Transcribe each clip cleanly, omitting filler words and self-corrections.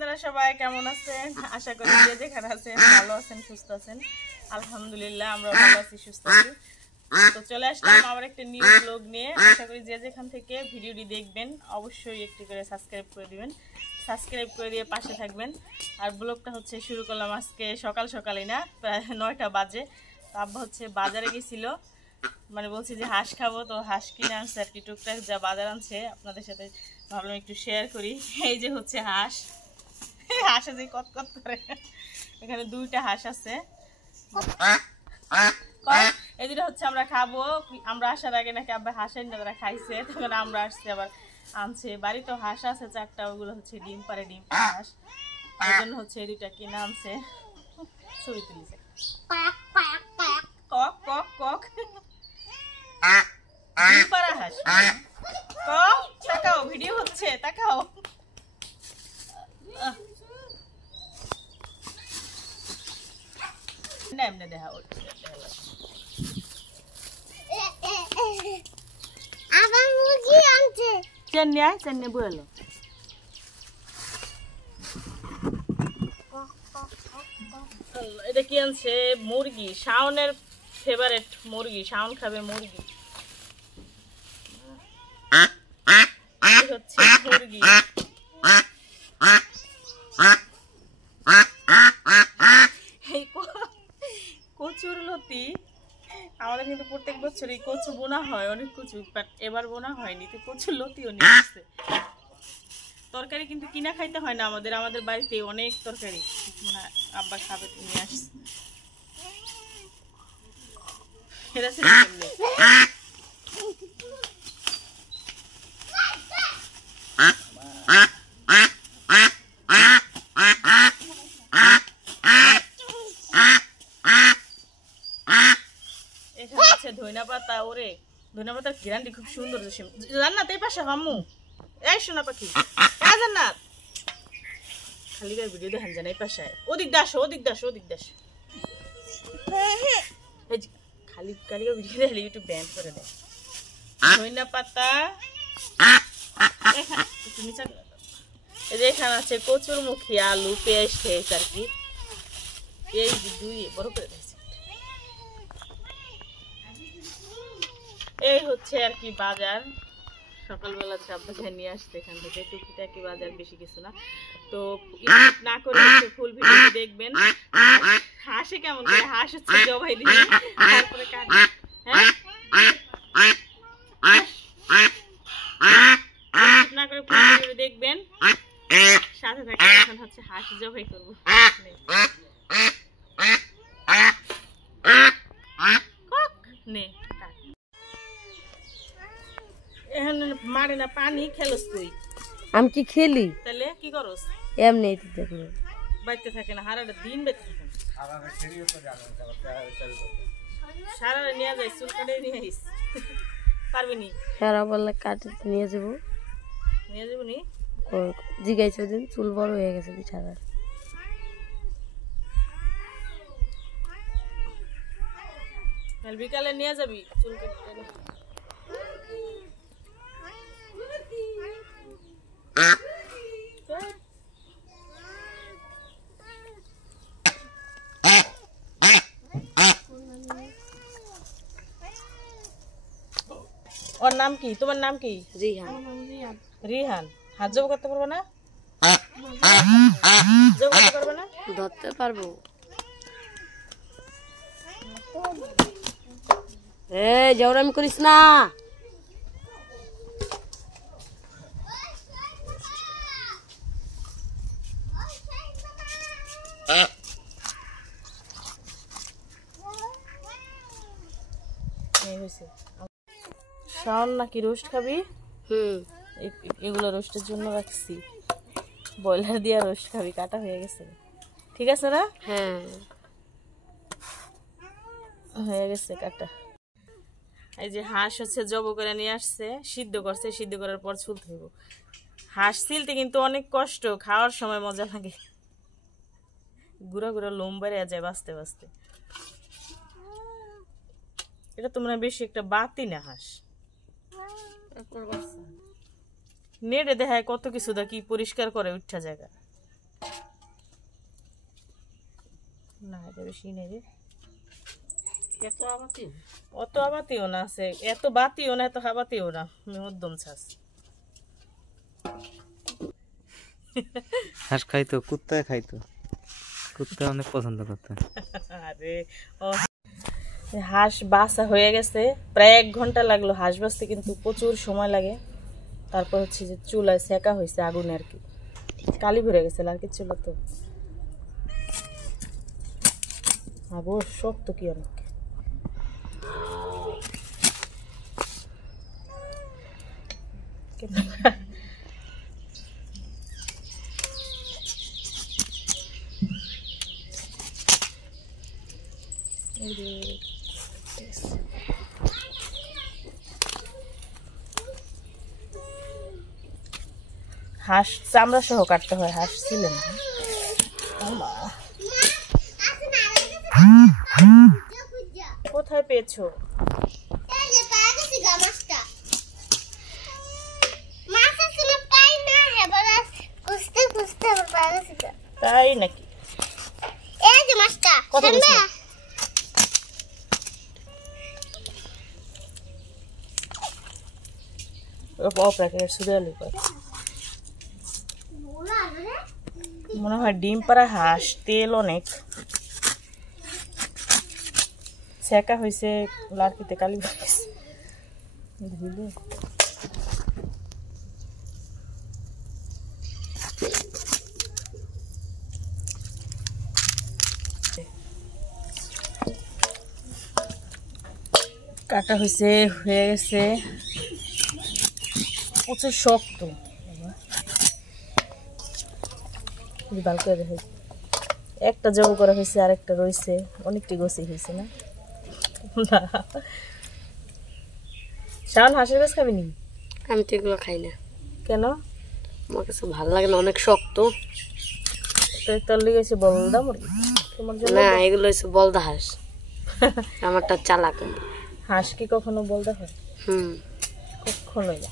আপনারা সবাই কেমন আছেন? আশা করি যে যেখানে আছেন ভালো আছেন, সুস্থ আছেন। আলহামদুলিল্লাহ আমরা ভালো আছি, সুস্থ আছি। তো চলে আসলাম আবার একটা নিউ ব্লগ নিয়ে। আশা করি যে যেখান থেকে ভিডিওটি দেখবেন অবশ্যই একটু করে সাবস্ক্রাইব করে দিবেন, সাবস্ক্রাইব করে দিয়ে পাশে থাকবেন। আর ব্লগটা হচ্ছে শুরু করলাম আজকে সকাল সকালই না, প্রায় 9টা বাজে। তো আব্বা হচ্ছে বাজারে গেছিল, মানে বলছি যে হাঁস খাবো, তো হাঁস কিনে আনছে আর কি, টুকটাক যা বাজার আনছে আপনাদের সাথে ভাবলাম একটু শেয়ার করি। এই যে হচ্ছে হাঁস, হাঁসে যে কতকত করে, এখানে 2টা হাঁস আছে। এই দুটো হচ্ছে আমরা খাবো। আমরা আসার আগে নাকি আব্বা হাঁসের না খাইছে, তখন আমরা আসছি আবার আনছে। বাড়িতে হাঁস আছে 4টা, ওগুলো হচ্ছে ডিম পারে, ডিম হাঁস, ওই জন্য হচ্ছে এই 2টা কিনে আনছে। ছবি তুলিছে, কক কক কক, ডিম পাড়া হাঁস। কক, তাকাও, ভিডিও হচ্ছে, তাকাও। এমনি দেখা চেন্নাই বলো। এটা কি আনছে? মুরগি, শাওনের ফেভারিট মুরগি, শাওন খাবে মুরগি। হচ্ছে মুরগি, কচুর লতি। আমাদের কিন্তু প্রত্যেক বছরই কচু বোনা হয়, অনেক কচু, বাট এবার বোনা হয়নি, তো কচুর লতিও নিয়ে আসছে। তরকারি কিন্তু কিনা খাইতে হয় না আমাদের, আমাদের বাড়িতে অনেক তরকারি, মানে আব্বা খাবে, নিয়ে আসছে। এটা ছিল ধনিয়া পাতা। ওরে ধনিয়া পাতার ঘিরানটি খুব সুন্দর। জান্নাত এই পাশে, হাম্মু এই সোনা পাখি, জান্নাত খালি গায়ে ভিডিও দেখান জানা, এই পাশে ওদিক দাস, ওদিক দাস, ওদিক দাস, খালি খালি ভিডিও দেখলে একটু ব্যান করে দেয়। ধনিয়া পাতা, এই যে এখানে আছে কচুর মুখী, আলু, পেঁয়াজ খেয়েছে আর কি, এই দুই বড় করে দিয়েছে। এই হচ্ছে আর কি বাজার, সকালবেলা আব্বা নিয়ে আসছে এখান থেকে টুকিটাকি বাজার, বেশি কিছু না। তো না করে ফুল ভিডিও দেখবেন। হাসে কেমন করে, হাঁস হচ্ছে জবাই দিয়ে তারপরে কাটি। হ্যাঁ, না করে ফুল ভিডিও দেখবেন, সাথে থাকবেন। এখন হচ্ছে হাঁস জবাই করবো। নে মারে না পানি খেলস তুই? আমি কি খেলি? তাহলে কি করস? এমনি দেখো বাইতে থাকে না, হারাটা দিন বাইতে থাকে না, সারা নিয়ে যাই, চুল কাটে নিয়ে আইস, পারবি নি? সারা বললে কাটতে নিয়ে যাবো, নিয়ে যাবো নি? জিগাইছে দিন চুল বড় হয়ে গেছে কি সারা। বিকালে নিয়ে যাবি চুল কাটতে। ওর নাম কি? তোমার নাম কি? রিহান। রিহান। হাত জব করতে পারবো না? জব করতে পারবো না? ধরতে পারবো। এই জওরামি করিস না। শাওন নাকি রোস্ট খাবি? এগুলো রোস্টের জন্য রাখছি, ব্রয়লার দিয়া রোস্ট খাবি, কাটা হয়ে গেছে, ঠিক আছে না? হ্যাঁ হয়ে গেছে কাটা। এই যে হাঁস হচ্ছে জব করে নিয়ে আসছে, সিদ্ধ করছে, সিদ্ধ করার পর ছুলতে হইব। হাঁস ছিলতে কিন্তু অনেক কষ্ট, খাওয়ার সময় মজা লাগে, গুঁড়া গুঁড়া লোম বেড়ে যায় বাঁচতে বাঁচতে। এটা তোমরা বেশি একটা বাতি না হাঁস, নেটে দেখায় কত কিছু, দা কি পরিষ্কার করে উঠা জায়গা, না এটা বেশি নেই রে, এত আবাতি অত আবাতিও না আছে, এত বাতিও না এত হাবাতিও না, মধ্যম ছাস। হাঁস খাইতো, কুত্তায় খাইতো, কুত্তা অনেক পছন্দ করতো। আরে ও হাঁস বাসা হয়ে গেছে, প্রায় 1 ঘন্টা লাগলো হাঁস বাসতে, কিন্তু প্রচুর সময় লাগে। তারপর হচ্ছে যে চুলায় সেকা হয়েছে আগুনে আর কি, কালি ভরে গেছে আর কি ছিল তো। আবো শক্ত কি অনেক। হাঁস চামড়া সহ কাটতে হয়, হাঁস ছিলেন কোথায় পেয়েছো? তাই নাকি? কত বেশি? মনে হয় ডিম পাড়া হাঁস, তেল অনেক, সেকা হয়েছে লাড়কিতে কালি ধুইলে। কাটা হয়েছে, হয়ে গেছে, প্রচুর শক্ত, ভালো করে দেখা একটা জব করা হয়েছে, আর একটা রয়েছে, অনেকটি গোছি হয়েছে না। শাওন হাঁসের মাছ খাবি নি? আমি তো এগুলো খাই না। কেন? আমার কাছে ভালো লাগে না, অনেক শক্ত। তোর লেগেছে বলদা মুরগি তোমার জন্য? না, এগুলো হচ্ছে বলদা হাঁস। আমারটা চালাক। হাঁস কি কখনো বলদা হয়? কখনোই না।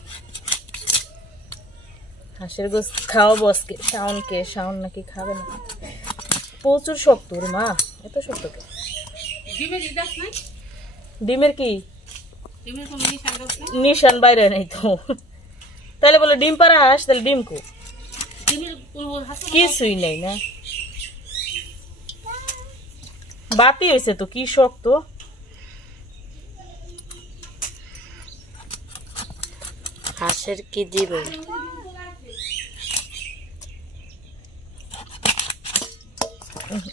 হাঁসের গোস খাওয়াবো আজকে শাওনকে, শাওন নাকি খাবে না, প্রচুর শক্ত রে মা, এত শক্ত কে? ডিমের কি নিশান বাইরে নেই তো, তাহলে বলে ডিম পাড়া হাঁস, তাহলে ডিম কো? কিছুই নেই না, বাতি হয়েছে তো, কি শক্ত। হাঁসের কি দিবে?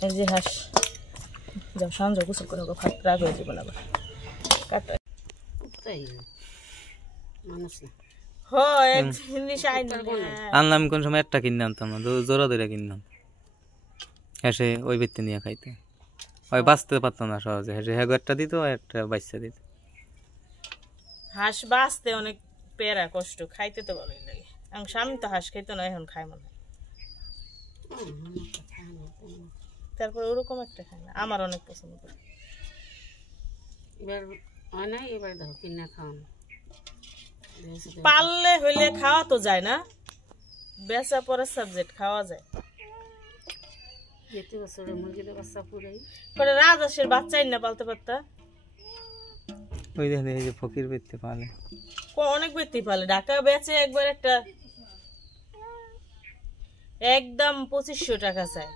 এই যে হাঁস, যাও সাঁঝ গোসল করে ভাত রাগ হয়ে যাবে না আবার কাটা। আনলাম কোন সময় একটা কিনে আনতাম না, জোড়া ধরে কিনলাম, হেসে ওই ব্যক্তি নিয়ে খাইতে, ওই বাঁচতে পারতাম না সহজে, হেসে হ্যাঁ একটা দিত, একটা বাচ্চা দিত। হাঁস বাঁচতে অনেক পেরা কষ্ট, খাইতে তো ভালোই লাগে। এখন স্বামী তো হাঁস খাইতো না, এখন খায় মনে হয়, তারপর ওরকম একটা খায় না, আমার অনেক পছন্দ করে। পারলে হইলে খাওয়া তো যায় না, বেচা পরে সাবজেক্ট, খাওয়া যায়। রাজহাঁসের বাচ্চাই না পালতে পারতা? ওই দেখে এই যে ফকির ব্যক্তি পালে, অনেক ব্যক্তি পালে, ঢাকা বেচে একবার একটা একদম 2500 টাকা চাই।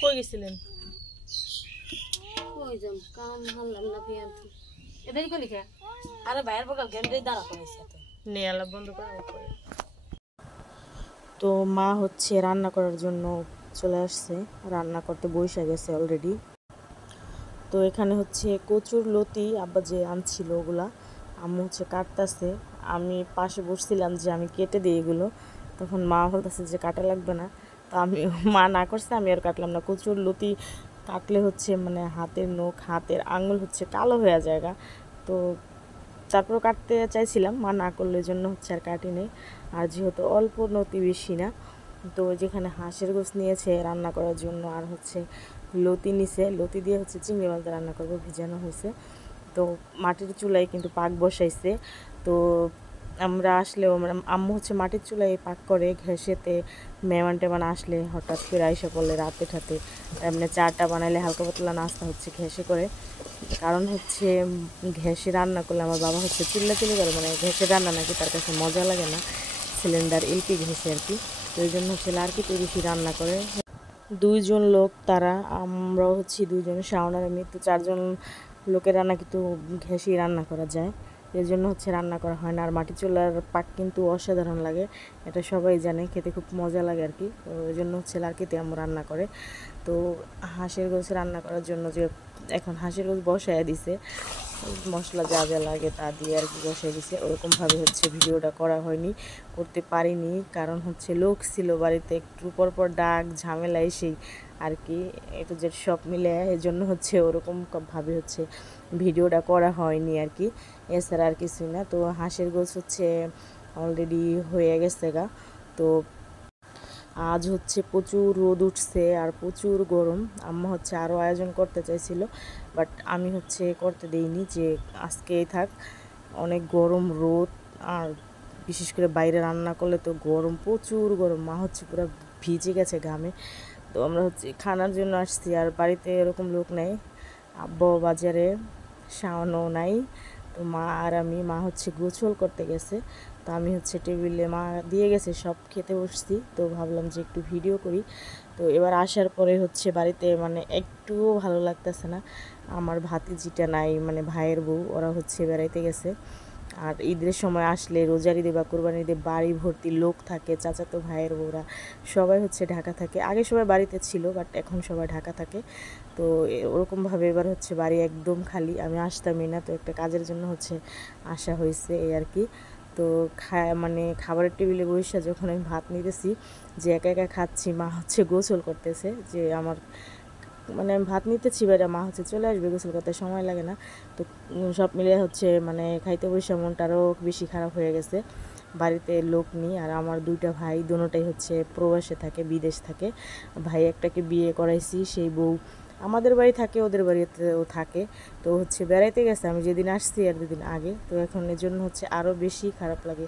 কই গেছিলেন? তো মা হচ্ছে রান্না করার জন্য চলে আসছে, রান্না করতে বসে গেছে অলরেডি। তো এখানে হচ্ছে কচুর লতি আব্বা যে আনছিল ওগুলা আম্মু হচ্ছে কাটতেছে, আমি পাশে বসছিলাম যে আমি কেটে দিই এগুলো, তখন মা বলতেছে যে কাটা লাগবে না, তো আমি মা না করছে, আমি আর কাটলাম না। কচুর লতি কাটলে হচ্ছে মানে হাতের নখ, হাতের আঙুল হচ্ছে কালো হয়ে যায়, তো তারপর কাটতে চাইছিলাম, মা না করলে এই জন্য হচ্ছে আর কাটি নেই। আর যেহেতু অল্প নতি, বেশি না, তো যেখানে হাঁসের গোশ নিয়েছে রান্না করার জন্য, আর হচ্ছে লতি নিছে, লতি দিয়ে হচ্ছে চিংড়ি মাছ রান্না করবো, ভিজানো হয়েছে। তো মাটির চুলায় কিন্তু পাক বসাইছে, তো আমরা আসলেও আম্মু হচ্ছে মাটির চুলায় পাক করে, ঘেঁষেতে মেহমান টেমান আসলে হঠাৎ করে আইসা পড়লে রাতে ঠাতে এমনি চাটা বানাইলে হালকা পাতলা নাস্তা হচ্ছে ঘেঁষে করে। কারণ হচ্ছে ঘেঁষে রান্না করলে আমার বাবা হচ্ছে চিল্লাচিল্লি করে, মানে ঘেঁষে রান্না নাকি তার কাছে মজা লাগে না, সিলিন্ডার এলপি ঘেঁষে আর কি। তো এই জন্য হচ্ছে লার্কিতে বেশি রান্না করে। 2 জন লোক, তারা আমরাও হচ্ছি 2 জন, শাওন আর আমি। তো 4 জন লোকের রান্না কিন্তু ঘেঁষেই রান্না করা যায়, এর জন্য হচ্ছে রান্না করা হয় না। আর মাটি চুলার পাক কিন্তু অসাধারণ লাগে, এটা সবাই জানে, খেতে খুব মজা লাগে আর কি। তো এই জন্য হচ্ছে লার্কিতে আম্মু রান্না করে। তো হাঁসের গোছ রান্না করার জন্য যে এখন হাঁসের গোছ বসায় দিছে, মশলা যা যা লাগে তা দিয়ে আর কি বসায় দিছে। ওরকমভাবে হচ্ছে ভিডিওটা করা হয়নি, করতে পারিনি, কারণ হচ্ছে লোক ছিল বাড়িতে, একটু পর ডাক ঝামেলা এসেই আর কি, একটু যে সব মিলে এর জন্য হচ্ছে ওরকমভাবে হচ্ছে ভিডিওটা করা হয়নি আর কি, এছাড়া আর কিছুই না। তো হাঁসের গোছ হচ্ছে অলরেডি হয়ে গেছে গা। তো আজ হচ্ছে প্রচুর রোদ উঠছে আর প্রচুর গরম। আম্মা হচ্ছে আরও আয়োজন করতে চাইছিল, বাট আমি হচ্ছে করতে দেইনি, যে আজকেই থাক, অনেক গরম রোদ। আর বিশেষ করে বাইরে রান্না করলে তো গরম, প্রচুর গরম, মা হচ্ছে পুরো ভিজে গেছে ঘামে। তো আমরা হচ্ছে খানার জন্য আসছি, আর বাড়িতে এরকম লোক নেই, আব্বা বাজারে, শাওনও নাই। তো মা আর আমি, মা হচ্ছে গোসল করতে গেছে, তো আমি হচ্ছে টেবিলে মা দিয়ে গেছে সব, খেতে বসছি। তো ভাবলাম যে একটু ভিডিও করি। তো এবার আসার পরে হচ্ছে বাড়িতে মানে একটুও ভালো লাগতেছে না, আমার ভাতিজিটা নাই, মানে ভাইয়ের বউ, ওরা হচ্ছে বেড়াইতে গেছে। আর ঈদের সময় আসলে, রোজার ঈদে বা কোরবানির ঈদে বাড়ি ভর্তি লোক থাকে, চাচাতো ভাইয়ের বউরা সবাই হচ্ছে ঢাকা থাকে। আগে সবাই বাড়িতে ছিল, বাট এখন সবাই ঢাকা থাকে। তো ওরকমভাবে এবার হচ্ছে বাড়ি একদম খালি, আমি আসতামই না, তো একটা কাজের জন্য হচ্ছে আসা হয়েছে এই আর কি। তো মানে খাবারের টেবিলে বসে যখন আমি ভাত নিতেছি, যে একা একা খাচ্ছি, মা হচ্ছে গোসল করতেছে, যে আমার মানে আমি ভাত নিতেছি বাইরে, মা হচ্ছে চলে আসবে, গোসল করতে সময় লাগে না। তো সব মিলে হচ্ছে মানে খাইতে বসে মনটা আরও বেশি খারাপ হয়ে গেছে, বাড়িতে লোক নেই। আর আমার 2টা ভাই, দুটোটাই হচ্ছে প্রবাসে থাকে, বিদেশ থাকে। ভাই একটাকে বিয়ে করাইছি, সেই বউ আমাদের বাড়ি থাকে, ওদের বাড়িতেও থাকে। তো হচ্ছে বেড়াইতে গেছে, আমি যেদিন আসছি আর 2 দিন আগে। তো এখন এর জন্য হচ্ছে আরও বেশি খারাপ লাগে।